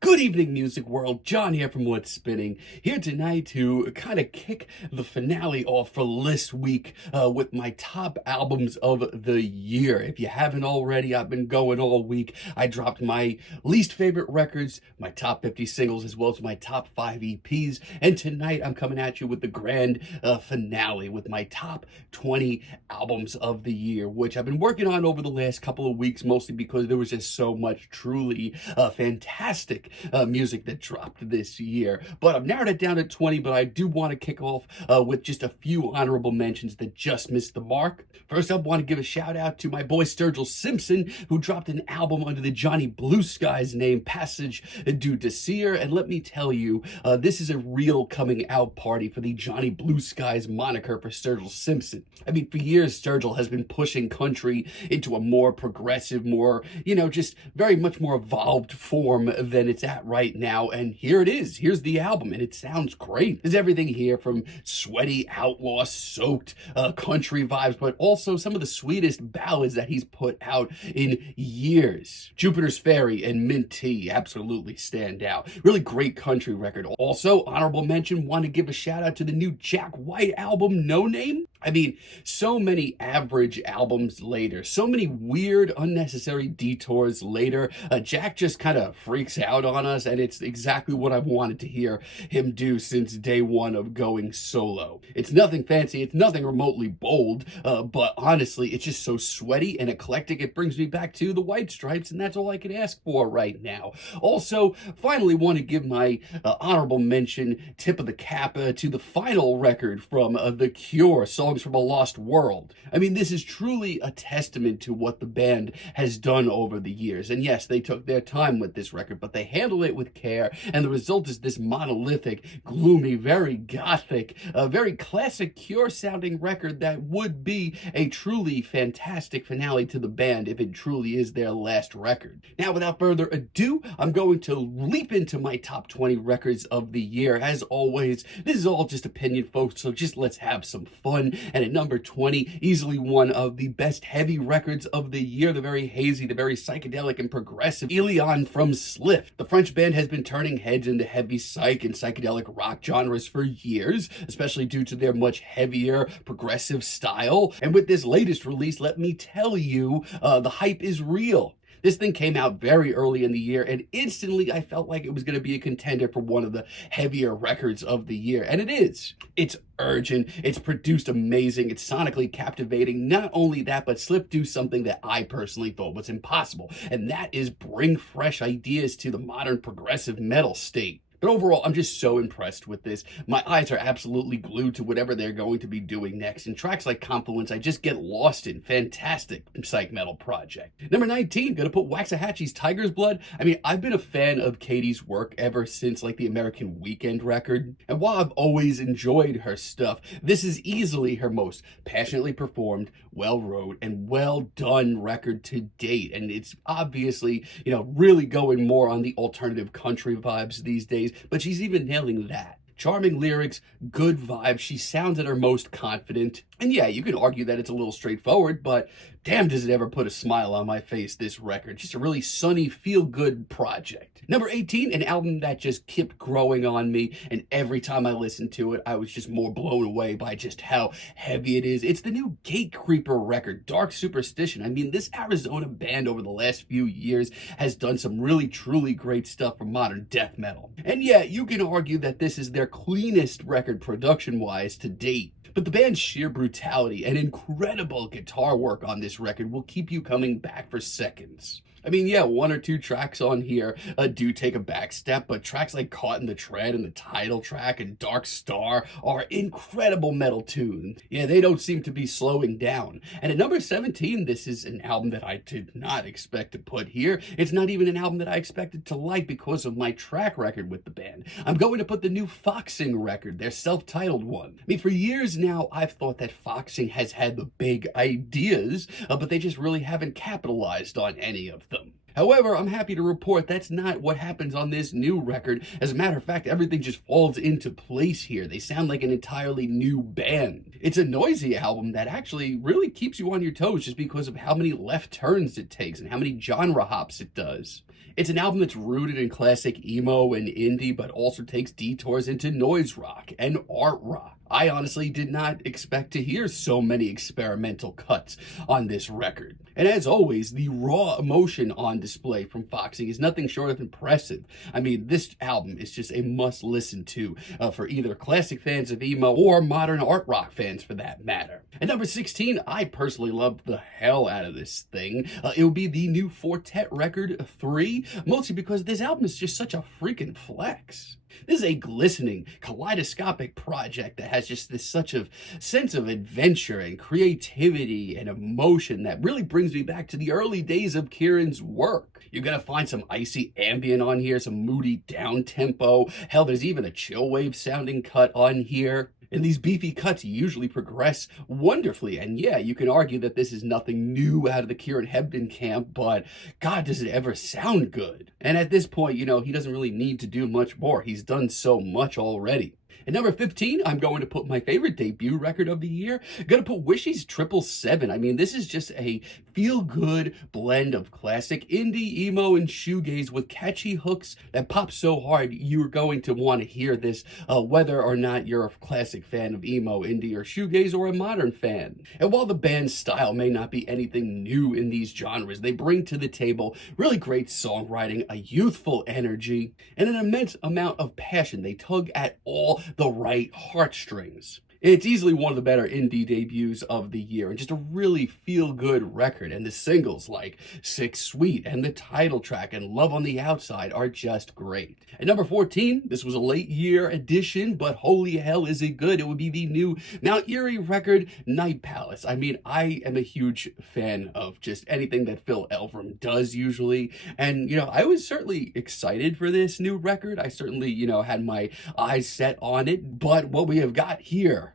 Good evening, music world. John here from What's Spinning, here tonight to kind of kick the finale off for this week with my top albums of the year. If you haven't already, I've been going all week. I dropped my least favorite records, my top 50 singles, as well as my top 5 EPs. And tonight I'm coming at you with the grand finale with my top 20 albums of the year, which I've been working on over the last couple of weeks, mostly because there was just so much truly fantastic music that dropped this year. But I've narrowed it down to 20, but I do want to kick off with just a few honorable mentions that just missed the mark. First up, I want to give a shout out to my boy Sturgill Simpson, who dropped an album under the Johnny Blue Skies name, Passage du Desir. And let me tell you, this is a real coming out party for the Johnny Blue Skies moniker for Sturgill Simpson. I mean, for years, Sturgill has been pushing country into a more progressive, more, just very much more evolved form than it's at right now. And here it is. Here's the album, and it sounds great. There's everything here from sweaty, outlaw, soaked country vibes, but also some of the sweetest ballads that he's put out in years. Jupiter's Ferry and Mint Tea absolutely stand out. Really great country record. Also, honorable mention, want to give a shout out to the new Jack White album, No Name. I mean, so many average albums later, so many weird, unnecessary detours later, Jack just kind of freaks out on us, and it's exactly what I've wanted to hear him do since day one of going solo. It's nothing fancy, it's nothing remotely bold, but honestly, it's just so sweaty and eclectic, it brings me back to the White Stripes, and that's all I can ask for right now. Also, finally want to give my honorable mention, tip of the cap, to the final record from The Cure, Songs from a Lost World. I mean, this is truly a testament to what the band has done over the years. And yes, they took their time with this record, but they handle it with care, and the result is this monolithic, gloomy, very gothic, very classic Cure-sounding record that would be a truly fantastic finale to the band if it truly is their last record. Now, without further ado, I'm going to leap into my top 20 records of the year. As always, this is all just opinion, folks, so just let's have some fun. And at number 20, easily one of the best heavy records of the year, the very hazy, the very psychedelic and progressive ILION from SLIFT. The French band has been turning heads into heavy psych and psychedelic rock genres for years, especially due to their much heavier, progressive style. And with this latest release, let me tell you, the hype is real. This thing came out very early in the year, and instantly I felt like it was going to be a contender for one of the heavier records of the year. And it is. It's urgent, it's produced amazing, it's sonically captivating. Not only that, but SLIFT do something that I personally thought was impossible, and that is bring fresh ideas to the modern progressive metal state. But overall, I'm just so impressed with this. My eyes are absolutely glued to whatever they're going to be doing next. And tracks like Confluence, I just get lost in. Fantastic psych metal project. Number 19, gonna put Waxahachie's Tiger's Blood. I mean, I've been a fan of Katie's work ever since like the American Weekend record. And while I've always enjoyed her stuff, this is easily her most passionately performed, well-wrote, and well-done record to date. And it's obviously, really going more on the alternative country vibes these days. But she's even nailing that. Charming lyrics, good vibes, she sounds at her most confident. And yeah, you could argue that it's a little straightforward, but damn does it ever put a smile on my face, this record. Just a really sunny, feel-good project. Number 18, an album that just kept growing on me, and every time I listened to it, I was just more blown away by just how heavy it is. It's the new Gatecreeper record, Dark Superstition. I mean, this Arizona band over the last few years has done some really, truly great stuff for modern death metal. And yeah, you can argue that this is their cleanest record production-wise to date. But the band's sheer brutality and incredible guitar work on this record will keep you coming back for seconds. I mean, yeah, one or two tracks on here do take a back step, but tracks like Caught in the Tread and the title track and Dark Star are incredible metal tunes. Yeah, they don't seem to be slowing down. And at number 17, this is an album that I did not expect to put here. It's not even an album that I expected to like because of my track record with the band. I'm going to put the new Foxing record, their self-titled one. I mean, for years now, I've thought that Foxing has had the big ideas, but they just really haven't capitalized on any of them. However, I'm happy to report that's not what happens on this new record. As a matter of fact, everything just falls into place here. They sound like an entirely new band. It's a noisy album that actually really keeps you on your toes just because of how many left turns it takes and how many genre hops it does. It's an album that's rooted in classic emo and indie, but also takes detours into noise rock and art rock. I honestly did not expect to hear so many experimental cuts on this record. And as always, the raw emotion on display from Foxy is nothing short of impressive. I mean, this album is just a must listen to for either classic fans of emo or modern art rock fans for that matter. At number 16, I personally loved the hell out of this thing. It would be the new Fortet record 3, mostly because this album is just such a freaking flex. This is a glistening, kaleidoscopic project that has just this such a sense of adventure and creativity and emotion that really brings me back to the early days of Kieran's work. You're gonna find some icy ambient on here, some moody down tempo. Hell, there's even a chill wave sounding cut on here. And these beefy cuts usually progress wonderfully. And yeah, you can argue that this is nothing new out of the Kieran Hebden camp, but God, does it ever sound good? And at this point, he doesn't really need to do much more. He's done so much already. At number 15, I'm going to put my favorite debut record of the year. I'm going to put Wishy's 777. I mean, this is just a feel-good blend of classic indie, emo, and shoegaze with catchy hooks that pop so hard you're going to want to hear this whether or not you're a classic fan of emo, indie, or shoegaze, or a modern fan. And while the band's style may not be anything new in these genres, they bring to the table really great songwriting, a youthful energy, and an immense amount of passion. They tug at all the right heartstrings. It's easily one of the better indie debuts of the year and just a really feel-good record. And the singles like Six Sweet and the title track and Love on the Outside are just great. At number 14, this was a late year edition, but holy hell is it good. It would be the new Mount Eerie record, Night Palace. I mean, I am a huge fan of just anything that Phil Elverum does usually. And, I was certainly excited for this new record. I certainly, had my eyes set on it. But what we have got here,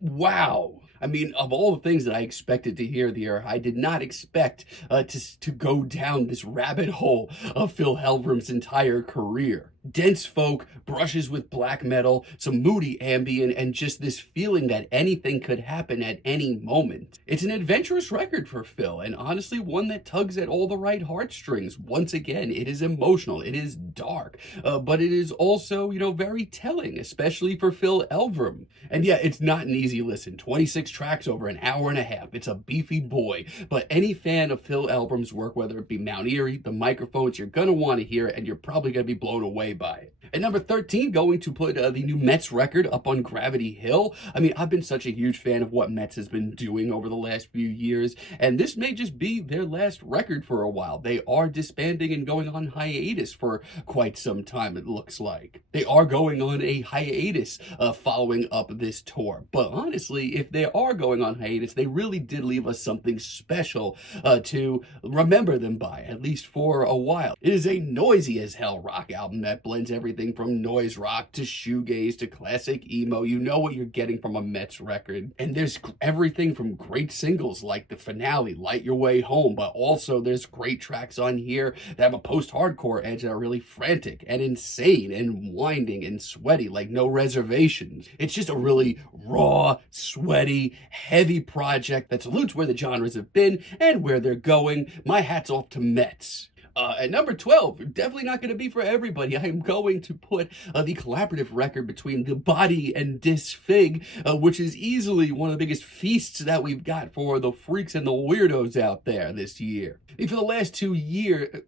wow. I mean, of all the things that I expected to hear there, I did not expect to go down this rabbit hole of Phil Elverum's entire career. Dense folk, brushes with black metal, some moody ambient, and just this feeling that anything could happen at any moment. It's an adventurous record for Phil, and honestly one that tugs at all the right heartstrings. Once again, it is emotional, it is dark, but it is also, very telling, especially for Phil Elverum. And yeah, it's not an easy listen. 26 tracks over an hour and a half. It's a beefy boy, but any fan of Phil Elverum's work, whether it be Mount Eerie, the Microphones, you're gonna want to hear it, and you're probably gonna be blown away by it. At number 13, going to put the new Metz record up on Gravity Hill. I mean, I've been such a huge fan of what Metz has been doing over the last few years, and this may just be their last record for a while. They are disbanding and going on hiatus for quite some time, it looks like. They are going on a hiatus following up this tour. But honestly, if they are going on hiatus, they really did leave us something special to remember them by, at least for a while. It is a noisy as hell rock album that blends everything from noise rock to shoegaze to classic emo. You know what you're getting from a Metz record. And there's everything from great singles like the finale, Light Your Way Home, but also there's great tracks on here that have a post-hardcore edge that are really frantic and insane and winding and sweaty like No Reservations. It's just a really raw, sweaty, heavy project that salutes where the genres have been and where they're going. My hat's off to Metz. At number 12, definitely not going to be for everybody. I am going to put the collaborative record between The Body and Disfig, which is easily one of the biggest feasts that we've got for the freaks and the weirdos out there this year. For the last 2 years...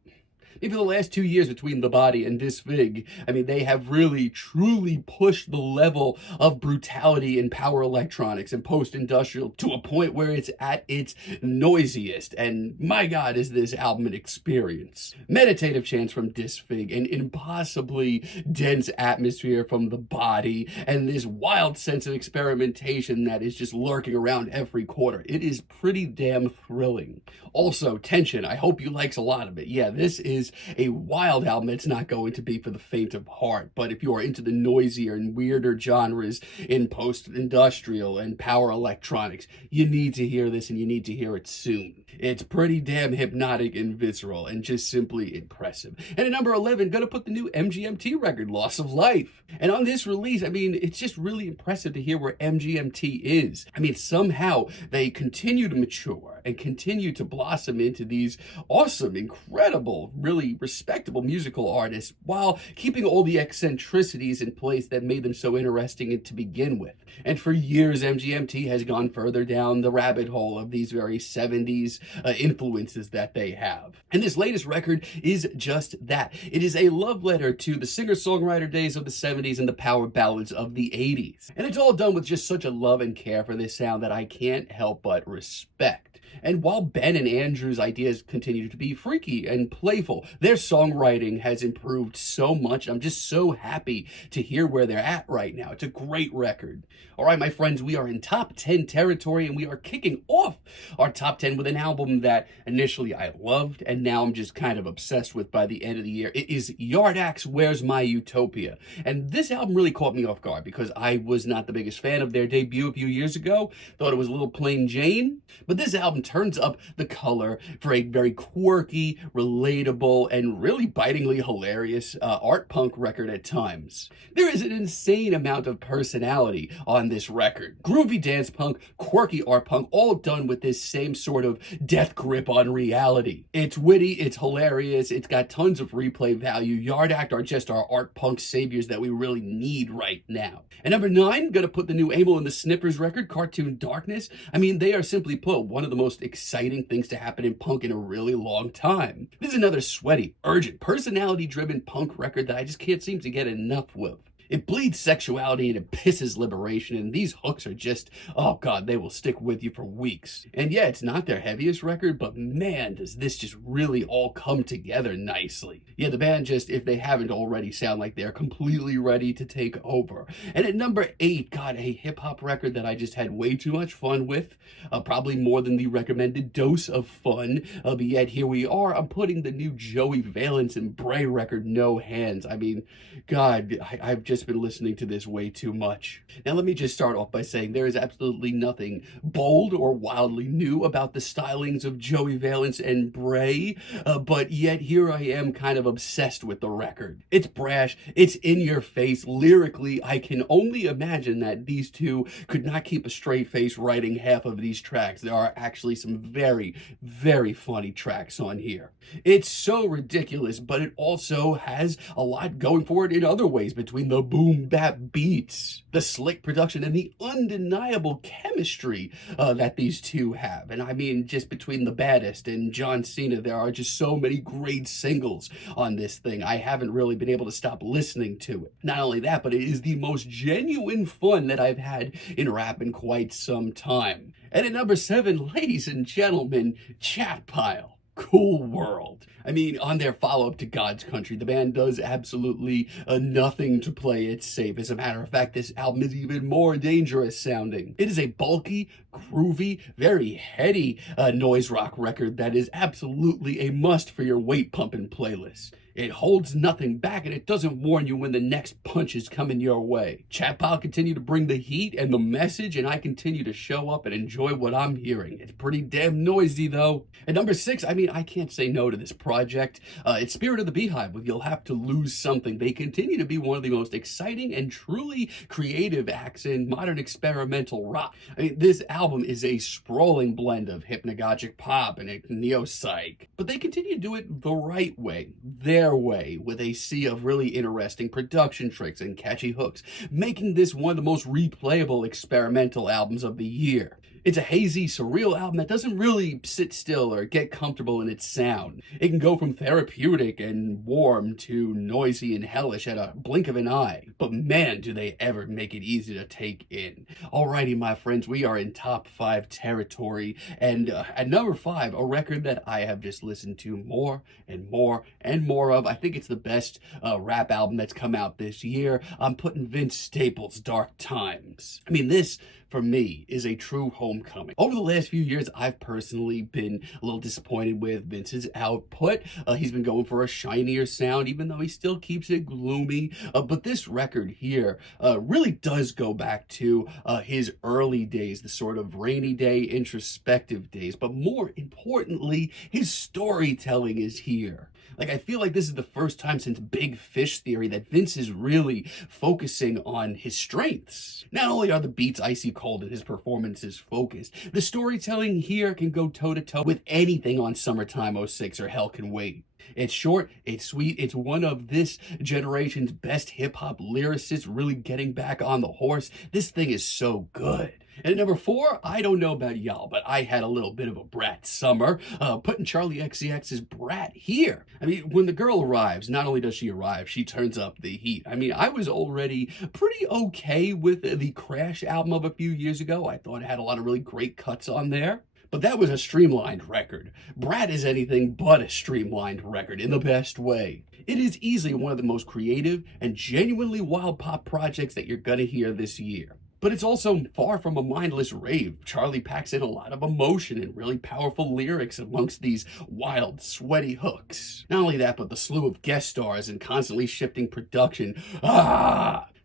Maybe the last 2 years between The Body and Disfig, I mean, they have really, truly pushed the level of brutality in power electronics and post-industrial to a point where it's at its noisiest. And my God, is this album an experience. Meditative chants from Disfig, an impossibly dense atmosphere from The Body, and this wild sense of experimentation that is just lurking around every corner. It is pretty damn thrilling. Also, tension. I hope you likes a lot of it. Yeah, this is is a wild album. It's not going to be for the faint of heart, but if you are into the noisier and weirder genres in post-industrial and power electronics, you need to hear this, and you need to hear it soon. It's pretty damn hypnotic and visceral and just simply impressive. And at number 11, gonna put the new MGMT record, Loss of Life. And on this release, I mean, it's just really impressive to hear where MGMT is. I mean, somehow they continue to mature and continue to blossom into these awesome, incredible, really respectable musical artists while keeping all the eccentricities in place that made them so interesting to begin with. And for years, MGMT has gone further down the rabbit hole of these very 70s influences that they have. And this latest record is just that. It is a love letter to the singer-songwriter days of the 70s and the power ballads of the 80s. And it's all done with just such a love and care for this sound that I can't help but respect. And while Ben and Andrew's ideas continue to be freaky and playful, their songwriting has improved so much. I'm just so happy to hear where they're at right now. It's a great record. All right, my friends, we are in top 10 territory, and we are kicking off our top 10 with an album that initially I loved, and now I'm just kind of obsessed with by the end of the year. It is Yard Act's Where's My Utopia? And this album really caught me off guard because I was not the biggest fan of their debut a few years ago. Thought it was a little plain Jane. But this album turns up the color for a very quirky, relatable, and really bitingly hilarious art punk record at times. There is an insane amount of personality on this record. Groovy dance punk, quirky art punk, all done with this same sort of death grip on reality. It's witty, it's hilarious, it's got tons of replay value. Yard Act are just our art punk saviors that we really need right now. And number 9, gonna put the new Amyl and the Sniffers record, Cartoon Darkness. I mean, they are simply put one of the most exciting things to happen in punk in a really long time. This is another sweaty, urgent, personality-driven punk record that I just can't seem to get enough of. It bleeds sexuality and it pisses liberation, and these hooks are just, oh god, they will stick with you for weeks. And yeah, it's not their heaviest record, but man, does this just really all come together nicely. Yeah, the band just, if they haven't already, sound like they're completely ready to take over. And at number 8, god, a hip-hop record that I just had way too much fun with, probably more than the recommended dose of fun, but yet here we are. I'm putting the new Joey Valence and Brae record, No Hands. I mean, god, I've just been listening to this way too much. Now let me just start off by saying there is absolutely nothing bold or wildly new about the stylings of Joey Valence and Brae, but yet here I am kind of obsessed with the record. It's brash, it's in your face. Lyrically, I can only imagine that these two could not keep a straight face writing half of these tracks. There are actually some very, very funny tracks on here. It's so ridiculous, but it also has a lot going for it in other ways, between the boom bap beats, the slick production, and the undeniable chemistry that these two have. And I mean, just between The Baddest and John Cena, there are just so many great singles on this thing. I haven't really been able to stop listening to it. Not only that, but it is the most genuine fun that I've had in rap in quite some time. And at number 7, ladies and gentlemen, Chat Pile. Cool World. I mean, on their follow-up to God's Country, the band does absolutely nothing to play it safe. As a matter of fact, this album is even more dangerous sounding. It is a bulky, groovy, very heady noise rock record that is absolutely a must for your weight pumping playlist. It holds nothing back, and it doesn't warn you when the next punch is coming your way. Chat Pile continue to bring the heat and the message, and I continue to show up and enjoy what I'm hearing. It's pretty damn noisy, though. At number 6, I mean, I can't say no to this project. It's Spirit of the Beehive with You'll Have to Lose Something. They continue to be one of the most exciting and truly creative acts in modern experimental rock. I mean, this album is a sprawling blend of hypnagogic pop and neo-psych, but they continue to do it the right way, their way, with a sea of really interesting production tricks and catchy hooks, making this one of the most replayable experimental albums of the year. It's a hazy, surreal album that doesn't really sit still or get comfortable in its sound. It can go from therapeutic and warm to noisy and hellish at a blink of an eye. But man, do they ever make it easy to take in. Alrighty, my friends, we are in top 5 territory. And at number 5, a record that I have just listened to more and more and more of. I think it's the best rap album that's come out this year. I'm putting Vince Staples' Dark Times. I mean, this for me, is a true homecoming. Over the last few years, I've personally been a little disappointed with Vince's output. He's been going for a shinier sound, even though he still keeps it gloomy. But this record here really does go back to his early days, the sort of rainy day, introspective days. But more importantly, his storytelling is here. Like, I feel like this is the first time since Big Fish Theory that Vince is really focusing on his strengths. Not only are the beats icy cold and his performances focused, the storytelling here can go toe-to-toe with anything on Summertime '06 or Hell Can Wait. It's short, it's sweet, it's one of this generation's best hip-hop lyricists really getting back on the horse. This thing is so good. And at number 4, I don't know about y'all, but I had a little bit of a Brat summer, putting Charli XCX's Brat here. I mean, when the girl arrives, not only does she arrive, she turns up the heat. I mean, I was already pretty okay with the Crash album of a few years ago. I thought it had a lot of really great cuts on there. But that was a streamlined record. Brat is anything but a streamlined record in the best way. It is easily one of the most creative and genuinely wild pop projects that you're gonna hear this year. But it's also far from a mindless rave. Charli packs in a lot of emotion and really powerful lyrics amongst these wild, sweaty hooks. Not only that, but the slew of guest stars and constantly shifting production.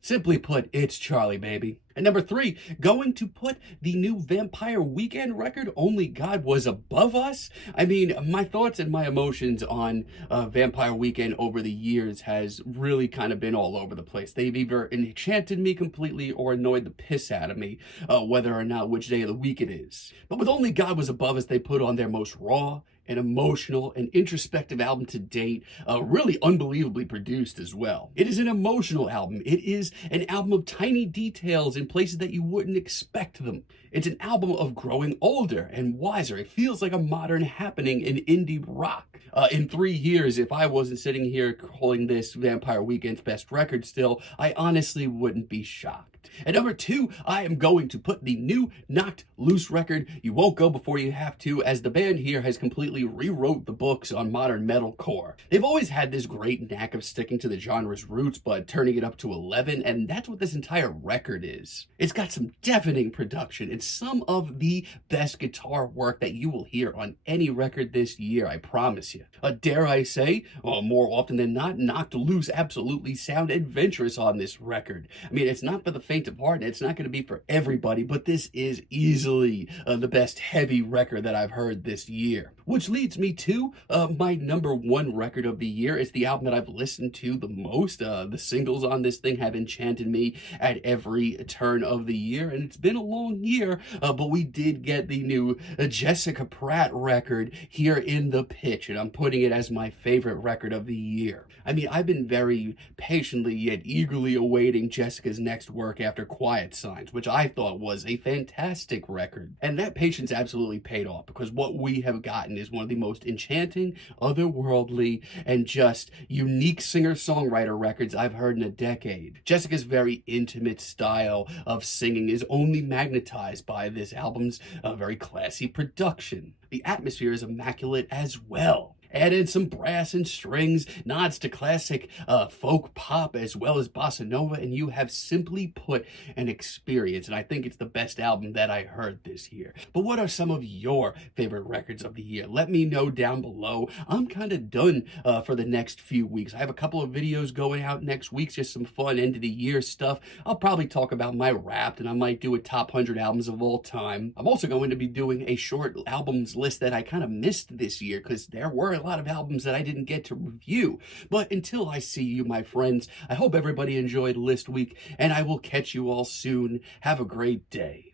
Simply put, it's Charli, baby. At number 3, going to put the new Vampire Weekend record, Only God Was Above Us. I mean, my thoughts and my emotions on Vampire Weekend over the years has really kind of been all over the place. They've either enchanted me completely or annoyed the piss out of me, whether or not which day of the week it is. But with Only God Was Above Us, they put on their most raw and emotional and introspective album to date, really unbelievably produced as well. It is an emotional album. It is an album of tiny details in places that you wouldn't expect them. It's an album of growing older and wiser. It feels like a modern happening in indie rock. In 3 years, if I wasn't sitting here calling this Vampire Weekend's best record still, I honestly wouldn't be shocked. At number 2, I am going to put the new Knocked Loose record, You Won't Go Before You Have To, as the band here has completely rewrote the books on modern metalcore. They've always had this great knack of sticking to the genre's roots, but turning it up to 11, and that's what this entire record is. It's got some deafening production and some of the best guitar work that you will hear on any record this year, I promise you. Dare I say, more often than not, Knocked Loose absolutely sound adventurous on this record. I mean, it's not for the faint of heart, and it's not going to be for everybody, but this is easily the best heavy record that I've heard this year. Which leads me to my number 1 record of the year. It's the album that I've listened to the most. The singles on this thing have enchanted me at every turn of the year, and it's been a long year, but we did get the new Jessica Pratt record here in the pitch, and I'm putting it as my favorite record of the year. I mean, I've been very patiently yet eagerly awaiting Jessica's next work after Quiet Signs, which I thought was a fantastic record. And that patience absolutely paid off, because what we have gotten is one of the most enchanting, otherworldly, and just unique singer-songwriter records I've heard in a decade. Jessica's very intimate style of singing is only magnetized by this album's very classy production. The atmosphere is immaculate as well. Added some brass and strings, nods to classic folk pop as well as bossa nova, and you have simply put an experience, and I think it's the best album that I heard this year. But what are some of your favorite records of the year? Let me know down below. I'm kind of done for the next few weeks. I have a couple of videos going out next week, just some fun end of the year stuff. I'll probably talk about my Wrapped, and I might do a top 100 albums of all time. I'm also going to be doing a short albums list that I kind of missed this year, because there were a lot of albums that I didn't get to review. But until I see you, my friends, I hope everybody enjoyed List Week, and I will catch you all soon. Have a great day.